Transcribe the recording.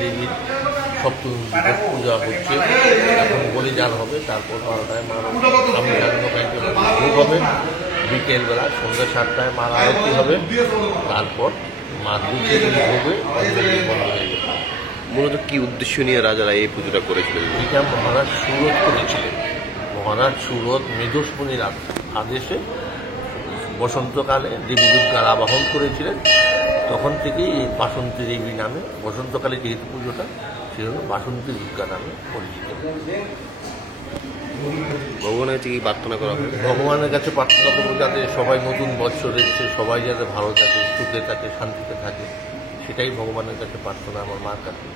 দেবীর সপ্তমী পূজা হচ্ছে, এখন বলিদান হবে, তারপর 12টায় মা ভোগ হবে, বিকেলবেলা সন্ধ্যা 7টায় মার আরতি হবে, তারপর মা দুধের ভোগে বন্ধ হয়ে যাবে। মূলত কি উদ্দেশ্য নিয়ে রাজারা এই পুজোটা করেছিলেন? এটা মহারাজ সুরত করেছিলেন। মহারাজ সুরত মেধস্মণির আদেশে বসন্তকালে দেবী দুর্গার আবাহন করেছিলেন। তখন থেকেই এই বাসন্তী দেবী নামে, বসন্তকালে যেহেতু পুজোটা সেজন্য বাসন্তী দুর্গা নামে পরিচিত। ভগবানের কাছে কি প্রার্থনা করা হবে? ভগবানের কাছে প্রার্থনা করবো যাতে সবাই নতুন বৎসর এসে সবাই যাতে ভালো থাকে, সুখে থাকে, শান্তিতে থাকে, সেটাই ভগবানের কাছে প্রার্থনা আমার মার কাছে।